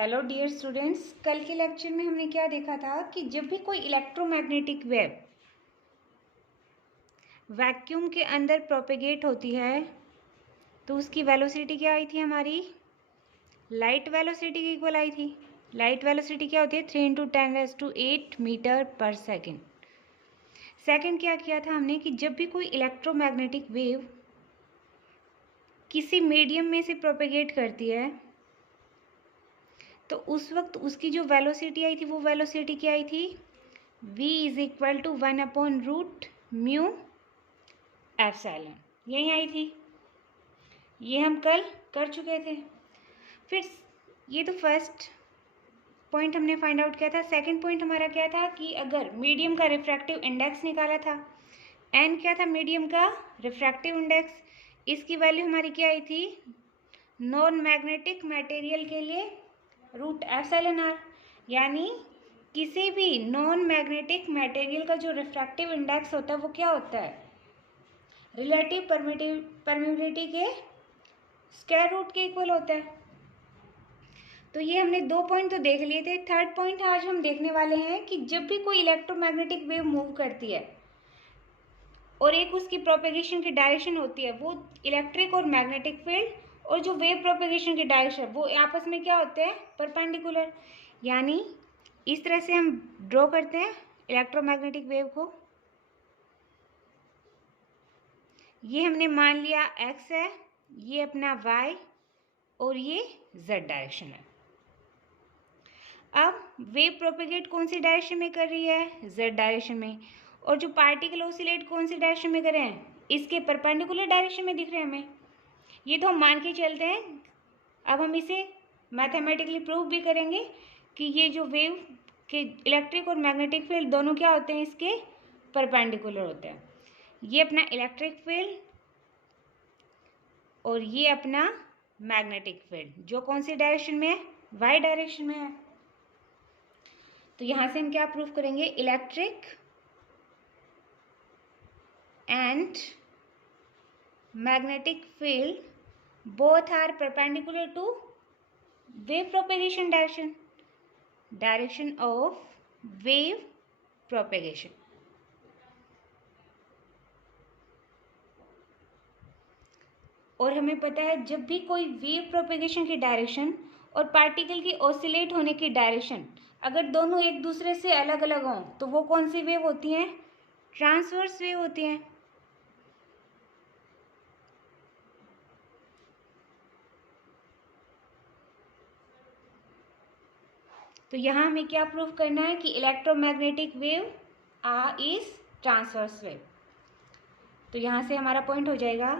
Hello dear students, कल के lecture में हमने क्या देखा था कि जब भी कोई इलेक्ट्रोमैग्नेटिक वेव वैक्यूम के अंदर प्रोपेगेट होती है तो उसकी वेलोसिटी क्या आई थी, हमारी लाइट वेलोसिटी की इक्वल आई थी। लाइट वेलोसिटी क्या होती है? 3 × 10⁸ मीटर पर सेकेंड। सेकेंड क्या किया था हमने कि जब भी कोई इलेक्ट्रोमैग्नेटिक वेव किसी मीडियम में से प्रोपेगेट करती है तो उस वक्त उसकी जो वेलोसिटी आई थी वो वेलोसिटी क्या आई थी? v = 1/√μ एप्सिलॉन, यही आई थी। ये हम कल कर चुके थे। फिर ये तो फर्स्ट पॉइंट हमने फाइंड आउट किया था। सेकंड पॉइंट हमारा क्या था कि अगर मीडियम का रिफ्रैक्टिव इंडेक्स निकाला था, n क्या था मीडियम का रिफ्रैक्टिव इंडेक्स, इसकी वैल्यू हमारी क्या आई थी? नॉन मैग्नेटिक मटेरियल के लिए √εr, यानी किसी भी नॉन मैग्नेटिक मटेरियल का जो रिफ्रैक्टिव इंडेक्स होता है वो क्या होता है? रिलेटिव परमिबिलिटी के स्क्वायर रूट के इक्वल होता है। तो ये हमने 2 पॉइंट तो देख लिए थे। थर्ड पॉइंट आज हम देखने वाले हैं कि जब भी कोई इलेक्ट्रोमैग्नेटिक वेव मूव करती है और एक उसकी प्रोपेगेशन की डायरेक्शन होती है, वो इलेक्ट्रिक और मैग्नेटिक फील्ड और जो वेव प्रोपेगेशन की डायरेक्शन वो आपस में क्या होते हैं? परपेंडिकुलर। यानी इस तरह से हम ड्रॉ करते हैं इलेक्ट्रोमैग्नेटिक वेव को। ये हमने मान लिया x है, ये अपना y और ये z डायरेक्शन है। अब वेव प्रोपेगेट कौन सी डायरेक्शन में कर रही है? z डायरेक्शन में। और जो पार्टिकल ऑसिलेट कौन सी डायरेक्शन में कर रहे हैं? इसके परपेंडिकुलर डायरेक्शन में दिख रहे हैं हमें। ये तो हम मान के चलते हैं। अब हम इसे मैथमेटिकली प्रूव भी करेंगे कि ये जो वेव के इलेक्ट्रिक और मैग्नेटिक फील्ड दोनों क्या होते हैं? इसके परपेंडिकुलर होते हैं। ये अपना इलेक्ट्रिक फील्ड और ये अपना मैग्नेटिक फील्ड जो कौन सी डायरेक्शन में है? वाई डायरेक्शन में है। तो यहां से हम क्या प्रूव करेंगे? Electric and magnetic field both are perpendicular to wave propagation direction of wave propagation. और हमें पता है जब भी कोई वेव प्रोपेगेशन की डायरेक्शन और पार्टिकल की ऑसिलेट होने की डायरेक्शन अगर दोनों एक दूसरे से अलग अलग हों तो वो कौन सी वेव होती हैं? ट्रांसवर्स वेव होती हैं। तो यहाँ हमें क्या प्रूव करना है कि electromagnetic wave is transverse wave. तो यहाँ से हमारा पॉइंट हो जाएगा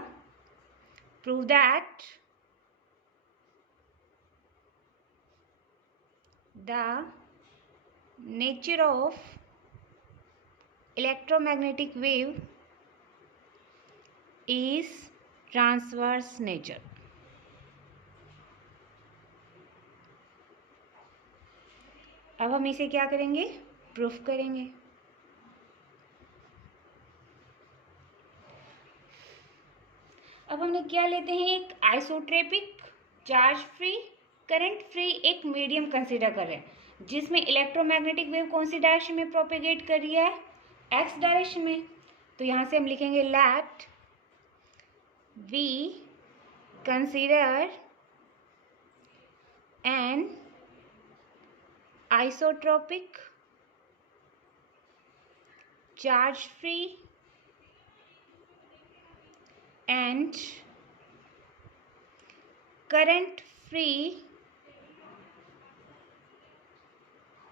prove that the nature of electromagnetic wave is transverse nature. अब हम इसे क्या करेंगे? प्रूफ करेंगे। अब हमने क्या लेते हैं? एक isotropic charge free current free एक मीडियम कंसीडर कर रहे हैं जिसमें इलेक्ट्रोमैग्नेटिक वेव कौन सी डायरेक्शन में प्रोपेगेट कर रही है? एक्स डायरेक्शन में। तो यहाँ से हम लिखेंगे let we consider an isotropic charge free and current free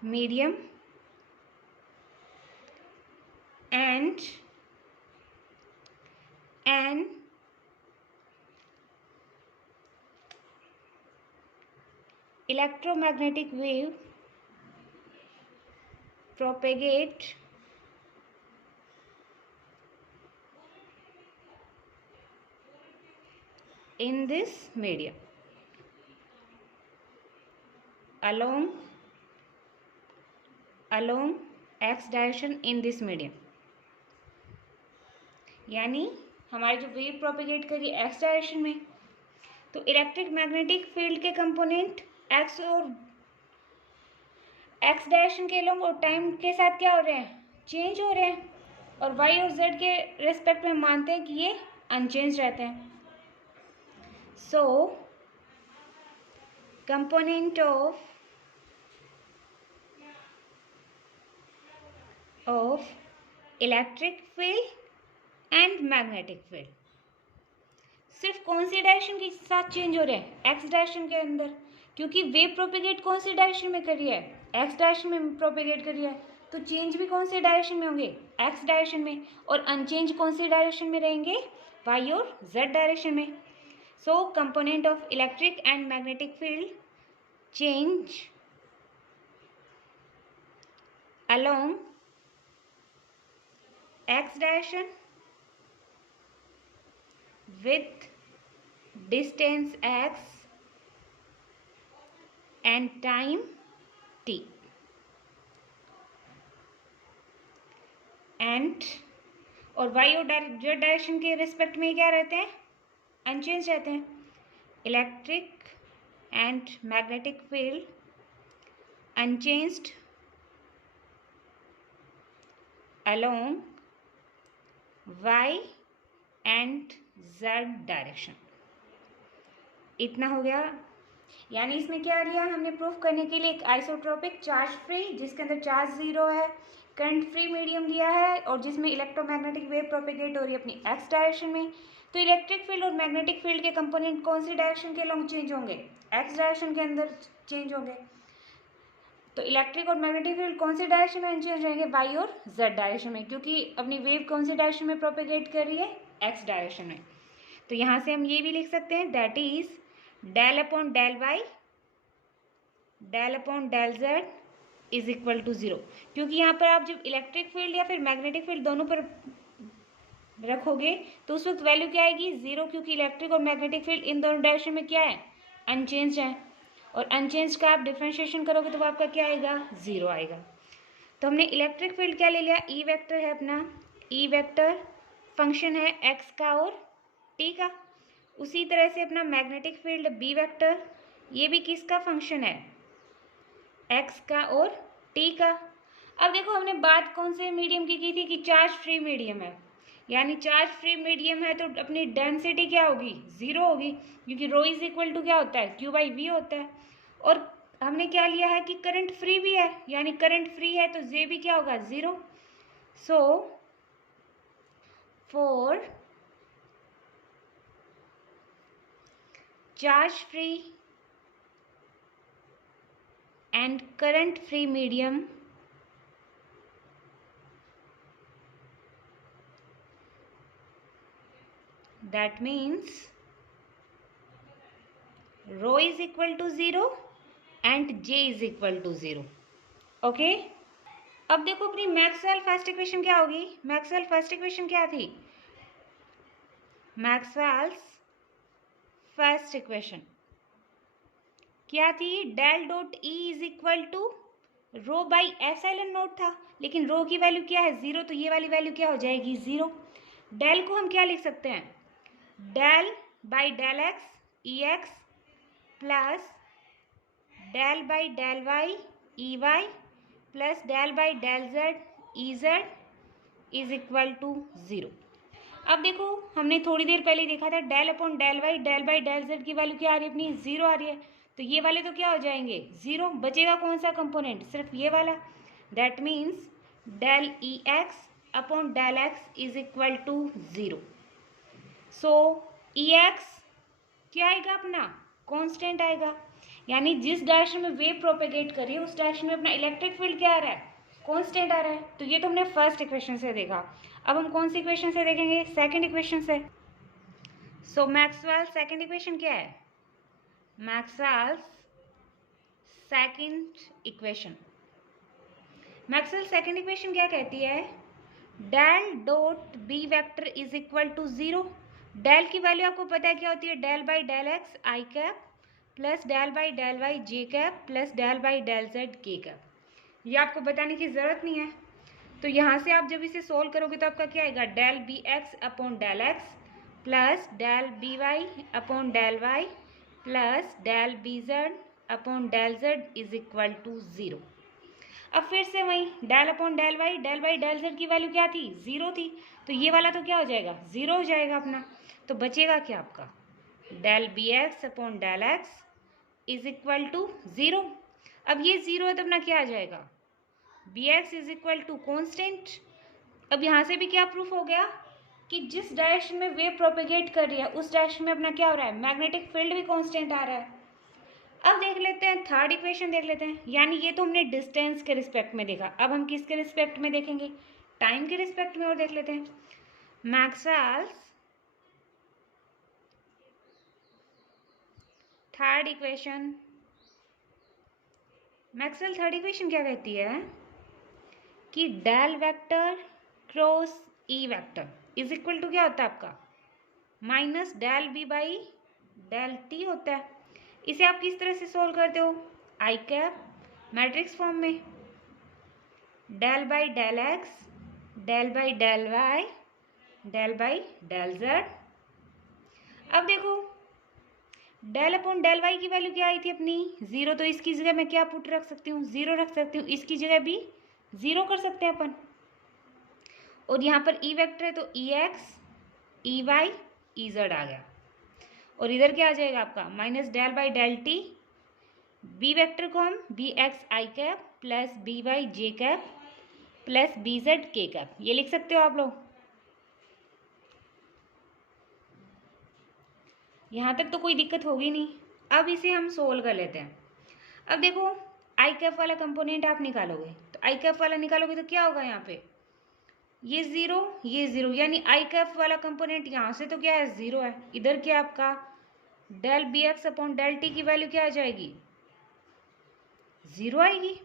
medium and an electromagnetic wave propagate in this medium along x direction in this medium। यानी हमारी जो वेव प्रोपेगेट करी x डायरेक्शन में, तो इलेक्ट्रिक मैग्नेटिक फील्ड के component x और x direction के लोग और टाइम के साथ क्या हो रहे हैं, चेंज हो रहे हैं, और वाई और जेड के रेस्पेक्ट में मानते हैं कि ये अनचेंज रहते हैं. So component of electric field and magnetic field सिर्फ कौन सी डायरेक्शन के साथ चेंज हो रहे हैं, एक्स डायरेक्शन के अंदर, क्योंकि वेव प्रोपेगेट कौन सी डायरेक्शन में कर रही है, एक्स डायरेक्शन में प्रोपेगेट कर रही है, तो चेंज भी कौन सी डायरेक्शन में होंगे, एक्स डायरेक्शन में, और अनचेंज कौन सी डायरेक्शन में रहेंगे, वाई और जेड डायरेक्शन में. So component of electric and magnetic field change along x direction with distance x and time t and और y और z डायरेक्शन के रिस्पेक्ट में क्या रहते हैं, अनचेंज रहते हैं. Electric and magnetic field unchanged along y and z direction. इतना हो गया. यानी इसमें क्या लिया हमने प्रूफ करने के लिए, एक आइसोट्रोपिक चार्ज फ्री जिसके अंदर चार्ज जीरो है, करंट फ्री मीडियम लिया है, और जिसमें इलेक्ट्रोमैग्नेटिक वेव प्रोपेगेट हो रही है अपनी एक्स डायरेक्शन में. तो इलेक्ट्रिक फील्ड और मैग्नेटिक फील्ड के कंपोनेंट कौन सी डायरेक्शन के लॉन्ग चेंज होंगे, एक्स डायरेक्शन के अंदर चेंज होंगे. तो इलेक्ट्रिक और मैग्नेटिक फील्ड कौन से डायरेक्शन में चेंज रहेंगे, वाई और जेड डायरेक्शन में, क्योंकि अपनी वेव कौन सी डायरेक्शन में प्रोपेगेट कर रही है, एक्स डायरेक्शन में. तो यहाँ से हम ये भी लिख सकते हैं that is del upon del y del upon del z is equal to zero, क्योंकि यहाँ पर आप जब इलेक्ट्रिक फील्ड या फिर मैग्नेटिक फील्ड दोनों पर रखोगे तो उस वक्त वैल्यू क्या आएगी, जीरो, क्योंकि इलेक्ट्रिक और मैग्नेटिक फील्ड इन दोनों डायरेक्शन में क्या है, अनचेंज है, और अनचेंज का आप डिफ्रेंशिएशन करोगे तो आपका क्या आएगा, जीरो आएगा. तो हमने इलेक्ट्रिक फील्ड क्या ले लिया, ई वेक्टर है अपना, ई वेक्टर फंक्शन है एक्स का और टी का. उसी तरह से अपना मैग्नेटिक फील्ड बी वेक्टर, ये भी किसका फंक्शन है, एक्स का और टी का. अब देखो हमने बात कौन से मीडियम की थी कि चार्ज फ्री मीडियम है, यानी चार्ज फ्री मीडियम है तो अपनी डेंसिटी क्या होगी, जीरो होगी, क्योंकि रो इज इक्वल टू क्या होता है, क्यू बाई वी होता है. और हमने क्या लिया है कि करंट फ्री भी है, यानी करंट फ्री है तो जे भी क्या होगा, zero. So for charge free and current free medium that means rho is equal to 0 and j is equal to 0. Okay. अब देखो अपनी मैक्सवेल फर्स्ट इक्वेशन क्या होगी, मैक्सवेल फर्स्ट इक्वेशन क्या थी, मैक्सवेल्स फर्स्ट इक्वेशन क्या थी, del dot E is equal to rho by epsilon naught था, लेकिन रो की वैल्यू क्या है, जीरो, तो ये वाली वैल्यू क्या हो जाएगी, जीरो. डेल को हम क्या लिख सकते हैं, del by del x E x plus del by del y E y plus del by del z E z is equal to zero. अब देखो हमने थोड़ी देर पहले देखा था del upon del y del by del z की value क्या आ रही है अपनी, जीरो आ रही है, तो ये वाले तो क्या हो जाएंगे, जीरो. बचेगा कौन सा कंपोनेंट, सिर्फ ये वाला, that means del E x upon del x is equal to zero. So E x क्या आएगा अपना, कांस्टेंट आएगा, यानी जिस डायरेक्शन में वेव प्रोपेगेट कर रही है उस डायरेक्शन में अपना इलेक्ट्रिक फील्ड क्या आ रहा है, कांस्टेंट आ रहा है. तो ये तो हमने फर्स्ट इक्वेशन से देखा. अब हम कौन सी इक्वेशन से देखेंगे, सेकंड इक्वेशन से. सो मैक्सवेल सेकंड इक्वेशन क्या है, Maxwell's second equation, Maxwell second equation क्या कहती है, del dot B vector is equal to zero. Del की वैल्यू आपको पता है क्या होती है, del by del x i cap plus del by del y j cap plus del by del z k cap. ये आपको बताने की ज़रूरत नहीं है. तो यहाँ से आप जब इसे सोल्व करोगे तो आपका क्या आएगा, del B x upon del x plus del B y upon del y plus del B z upon del z is equal to zero. अब फिर से वही del upon del y del z की वैल्यू क्या थी, 0 थी, तो ये वाला तो क्या हो जाएगा, 0 हो जाएगा अपना। तो बचेगा क्या आपका, del B x upon del x is equal to 0। अब ये 0 है तो अपना क्या आ जाएगा, B x is equal to constant. अब यहाँ से भी क्या प्रूफ हो गया कि जिस डायरेक्शन में वेव प्रोपेगेट कर रही है उस डायरेक्शन में अपना क्या हो रहा है, मैग्नेटिक फील्ड भी कांस्टेंट आ रहा है। अब देख लेते हैं थर्ड इक्वेशन देख लेते हैं, यानी ये तो हमने डिस्टेंस के रिस्पेक्ट में देखा, अब हम किसके रिस्पेक्ट में देखेंगे, टाइम के रिस्पेक्ट में। और देख लेते हैं Maxwell's third equation. Maxwell third equation क्या कहती है कि del vector cross E vector is equal to क्या होता है आपका, minus del B by del t होता है। इसे आप किस तरह से सोल्व करते हो, आई कैप मैट्रिक्स फॉर्म में, del by del x del by del y del by del z. अब देखो डेल अपॉन डेल वाई की वैल्यू क्या आई थी अपनी, 0, तो इसकी जगह मैं क्या पुट रख सकती हूँ, 0 रख सकती हूँ, इसकी जगह भी 0 कर सकते हैं अपन। और यहाँ पर ई वेक्टर है तो E x E y E z आ गया, और इधर क्या आ जाएगा आपका minus del by del t, B vector को हम B x i cap plus B y j cap plus B z k cap, ये लिख सकते हो आप लोग। यहाँ तक तो कोई दिक्कत होगी नहीं। अब इसे हम सोल्व कर लेते हैं। अब देखो आई कैप वाला कंपोनेंट आप निकालोगे, तो आई कैप वाला निकालोगे तो क्या होगा, यहाँ पे ये 0 ये 0, यानी आई कैप वाला कंपोनेंट यहाँ से तो क्या है, 0 है। इधर क्या आपका del B x upon del t की वैल्यू क्या आ जाएगी, 0 आएगी,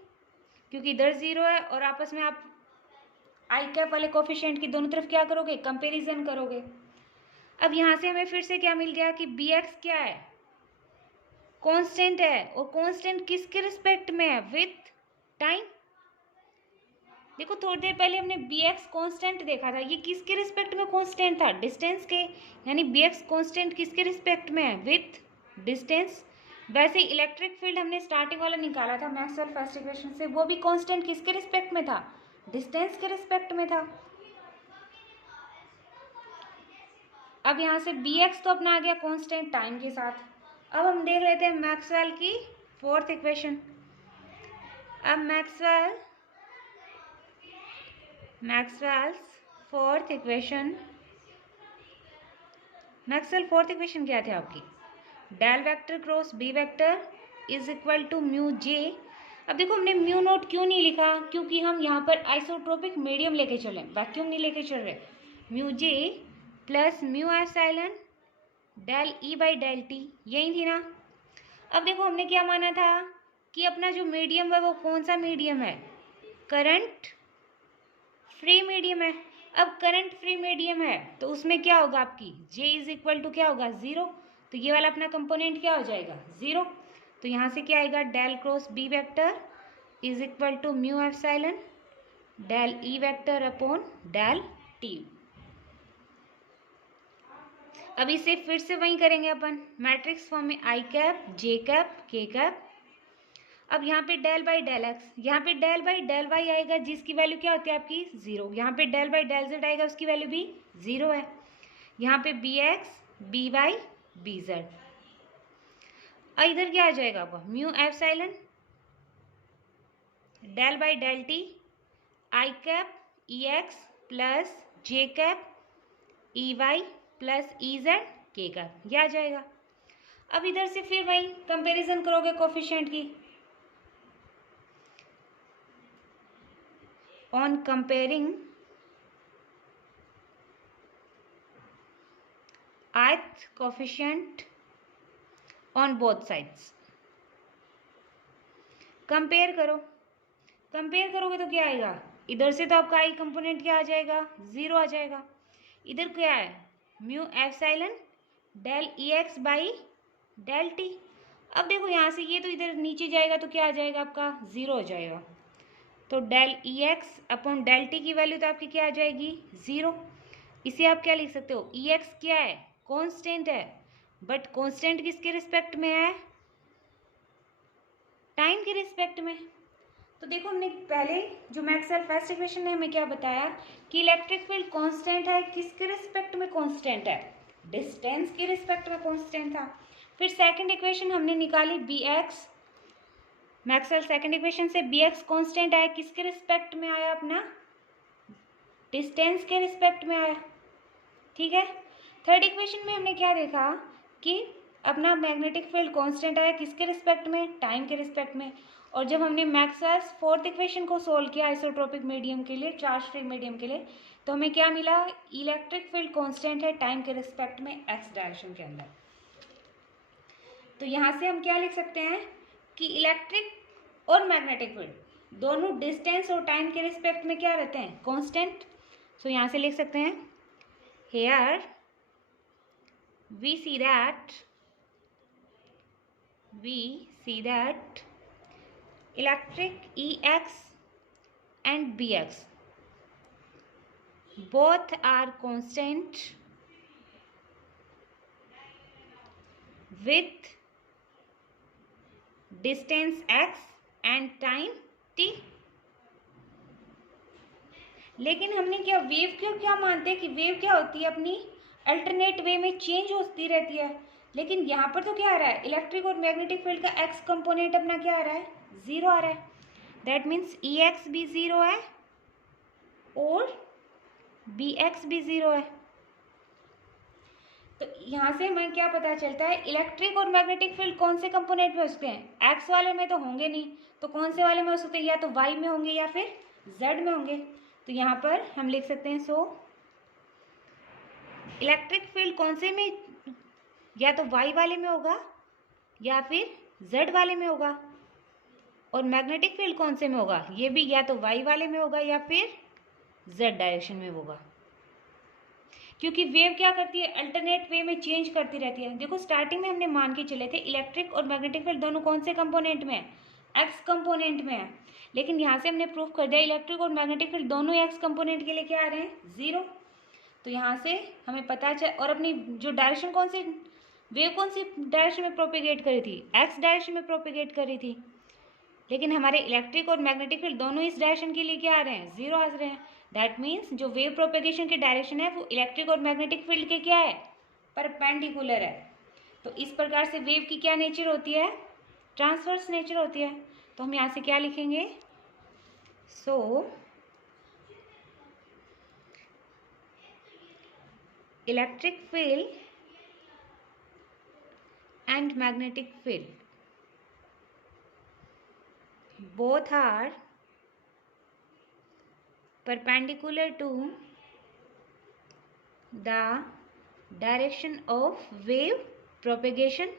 क्योंकि इधर 0 है और आपस में आप आई कैप वाले कोफिशिएंट की दोनों तरफ क्या करोगे, कंपेरिजन करोगे। अब यहाँ से हमें फिर से क्या मिल गया कि बी एक्स क्या है, कांस्टेंट है, और कांस्टेंट किसके रिस्पेक्ट में है, विथ टाइम। देखो थोड़ी देर पहले हमने बी एक्स कॉन्स्टेंट देखा था, ये किसके रिस्पेक्ट में कॉन्स्टेंट था, डिस्टेंस के, यानी बी एक्स कॉन्स्टेंट किसके रिस्पेक्ट में है, विथ डिस्टेंस। वैसे इलेक्ट्रिक फील्ड हमने स्टार्टिंग वाला निकाला था मैक्सवेल फर्स्ट इक्वेशन से, वो भी कांस्टेंट किसके रिस्पेक्ट में था, डिस्टेंस के रिस्पेक्ट में था। अब यहाँ से बी एक्स तो अपना आ गया कांस्टेंट टाइम के साथ। अब हम देख लेते हैं मैक्सवेल की फोर्थ इक्वेशन। अब मैक्सवेल्स फोर्थ इक्वेशन क्या थी आपकी, del vector cross B vector is equal to mu J. अब देखो हमने म्यू नोट क्यों नहीं लिखा, क्योंकि हम यहाँ पर आइसोट्रोपिक मीडियम लेके चले, वैक्यूम नहीं लेके चल रहे। Mu J plus mu epsilon del E by del t, यही थी ना। अब देखो हमने क्या माना था कि अपना जो मीडियम है वो कौन सा मीडियम है, करंट फ्री मीडियम है। अब करंट फ्री मीडियम है तो उसमें क्या होगा आपकी J इज इक्वल टू क्या होगा, 0, तो ये वाला अपना कंपोनेंट क्या हो जाएगा, 0। तो यहाँ से क्या आएगा, del cross B vector is equal to mu epsilon del E vector upon del t. अब इसे फिर से वही करेंगे अपन मैट्रिक्स फॉर्म में, आई कैप जे कैप के कैप। अब यहाँ पे डेल बाई डेल एक्स, यहाँ पे डेल बाई डेल वाई आएगा जिसकी वैल्यू क्या होती है आपकी, 0। यहाँ पे डेल बाई डेल जेड आएगा उसकी वैल्यू भी 0 है। यहाँ पे B x B y B z, और इधर क्या आ जाएगा आपका mu epsilon del by del t i cap E x plus j cap E y plus E z k cap, यह आ जाएगा। अब इधर से फिर वही कंपेरिजन करोगे कोफिशिएंट की, on comparing ith coefficient on both sides, compare करोगे तो क्या आएगा, इधर से तो आपका आई कंपोनेंट क्या आ जाएगा, 0 आ जाएगा। इधर क्या है mu epsilon del E x by del t. अब देखो यहाँ से ये तो इधर नीचे जाएगा तो क्या आ जाएगा आपका, 0 हो जाएगा। तो del E x upon del t की वैल्यू तो आपकी क्या आ जाएगी, 0। इसे आप क्या लिख सकते हो, ई एक्स क्या है, कांस्टेंट है, बट कांस्टेंट किसके रिस्पेक्ट में है, टाइम के रिस्पेक्ट में। तो देखो हमने पहले जो मैक्सवेल फर्स्ट इक्वेशन ने हमें क्या बताया कि इलेक्ट्रिक फील्ड कांस्टेंट है, किसके रिस्पेक्ट में कांस्टेंट है, डिस्टेंस के रिस्पेक्ट में कांस्टेंट था। फिर सेकंड इक्वेशन हमने निकाली B x, Maxwell second equation से बी एक्स कॉन्स्टेंट आया, किसके रिस्पेक्ट में आया, अपना डिस्टेंस के रिस्पेक्ट में आया, ठीक है। थर्ड इक्वेशन में हमने क्या देखा कि अपना मैग्नेटिक फील्ड कांस्टेंट आया, किसके रिस्पेक्ट में, टाइम के रिस्पेक्ट में। और जब हमने मैक्सवेल्स फोर्थ इक्वेशन को सोल्व किया आइसोट्रोपिक मीडियम के लिए, चार्ज फ्री मीडियम के लिए, तो हमें क्या मिला, इलेक्ट्रिक फील्ड कांस्टेंट है टाइम के रिस्पेक्ट में एक्स डायरेक्शन के अंदर। तो यहाँ से हम क्या लिख सकते हैं कि इलेक्ट्रिक और मैग्नेटिक फील्ड दोनों डिस्टेंस और टाइम के रिस्पेक्ट में क्या रहते हैं, कांस्टेंट। सो यहाँ से लिख सकते हैं here we see that electric E x and B x both are constant with distance x and time t। लेकिन हमने क्या वेव को क्या मानते हैं कि वेव क्या होती है, अपनी अल्टरनेट वे में चेंज होती रहती है। लेकिन यहाँ पर तो क्या आ रहा है, इलेक्ट्रिक और मैग्नेटिक फील्ड का एक्स कंपोनेंट अपना क्या आ रहा है, जीरो आ रहा है। दैट मीन्स ई एक्स भी जीरो है और बी एक्स भी जीरो है। तो यहाँ से हमें क्या पता चलता है, इलेक्ट्रिक और मैग्नेटिक फील्ड कौन से कंपोनेंट में हो सकते हैं, एक्स वाले में तो होंगे नहीं, तो कौन से वाले में हो सकते हैं, या तो वाई में होंगे या फिर जेड में होंगे। तो यहाँ पर हम लिख सकते हैं सो इलेक्ट्रिक फील्ड कौन से में, या तो वाई वाले में होगा या फिर जेड वाले में होगा, और मैग्नेटिक फील्ड कौन से में होगा, ये भी या तो वाई वाले में होगा या फिर जेड डायरेक्शन में होगा। क्योंकि वेव क्या करती है, अल्टरनेट वे में चेंज करती रहती है। देखो स्टार्टिंग में हमने मान के चले थे इलेक्ट्रिक और मैग्नेटिक फील्ड दोनों कौन से कंपोनेंट में है, एक्स कंपोनेंट में है। लेकिन यहाँ से हमने प्रूफ कर दिया इलेक्ट्रिक और मैग्नेटिक फील्ड दोनों एक्स कंपोनेंट के लिए क्या आ रहे हैं, जीरो। तो यहाँ से हमें पता चल, और अपनी जो डायरेक्शन कौन सी, वेव कौन सी डायरेक्शन में प्रोपेगेट करी थी, एक्स डायरेक्शन में प्रोपेगेट करी थी। लेकिन हमारे इलेक्ट्रिक और मैग्नेटिक फील्ड दोनों इस डायरेक्शन के लिए क्या आ रहे हैं, जीरो आ रहे हैं। दैट मीन्स जो वेव प्रोपेगेशन की डायरेक्शन है वो इलेक्ट्रिक और मैग्नेटिक फील्ड के क्या है, परपेंडिकुलर है। तो इस प्रकार से वेव की क्या नेचर होती है, ट्रांसवर्स नेचर होती है। तो हम यहाँ से क्या लिखेंगे, so electric field and magnetic field both are perpendicular to the direction of wave propagation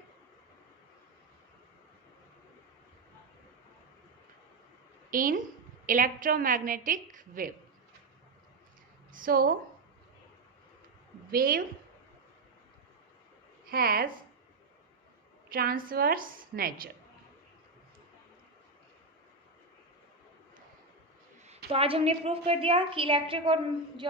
in electromagnetic wave. So wave has transverse nature. तो आज हमने प्रूफ कर दिया कि इलेक्ट्रिक और जो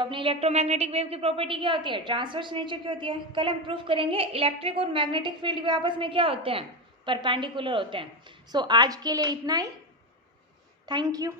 अपनी इलेक्ट्रोमैग्नेटिक वेव की प्रॉपर्टी क्या होती है, ट्रांसवर्स नेचर की होती है। कल हम प्रूफ करेंगे इलेक्ट्रिक और मैग्नेटिक फील्ड भी आपस में क्या होते हैं, परपेंडिकुलर होते हैं। सो आज के लिए इतना ही, थैंक यू।